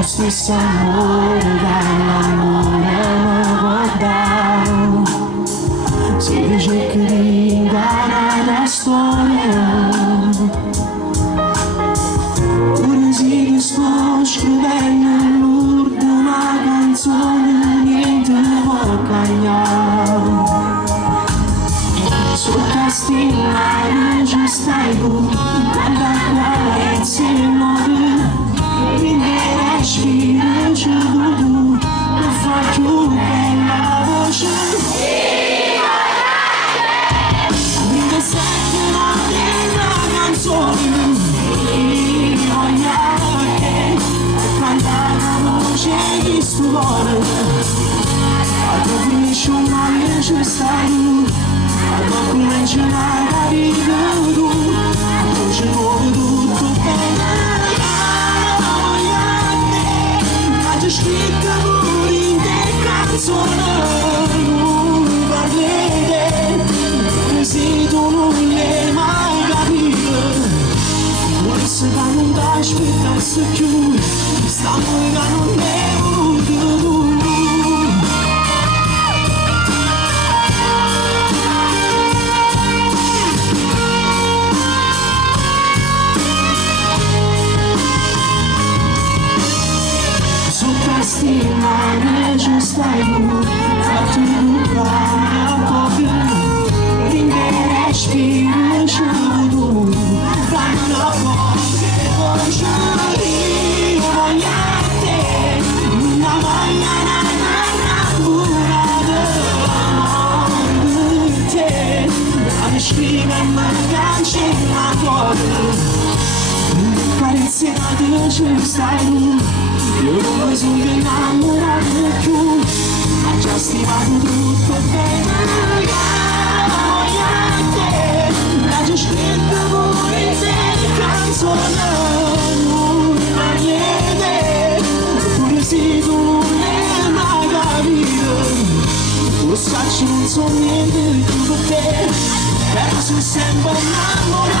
lo stesso amore dall'amore guardavo. Si dice che ringana la storia, ora si sto scrivendo l'urdo una canzone, niente può cambiare. Sul castellare ci stai tu, guarda qua insieme a te, quindi respira c'è tu, per far più bella voce. Quindi senti una bella canzone, voglio che cantare la voce di sto cuore, a te finisce un male ci stai tu. Ma come ce l'hai capito tu, non ci vuole tutto bene, voglio a te, ma c'è scritto pure in te canzone, non parli di te, se tu non l'hai mai capito, forse che non ti aspettassi più, st'amore che non è voluto tu. Stimare ci stai tu, fatti bucare a poco, quindi respira c'è tu, dammi una voce, voce io voglio a te, una voglia pura d'amore di te, dammi scrivermi cancella cuore, carezzate ci stai tu. Io non mi sono innamorato più, ma già stimato tutto bene, voglio a te, la già scritta pure in te, canzone, non parli di te, pure se tu non l'hai mai capito, lo sacci non so niente più per te, però sono sempre innamorato.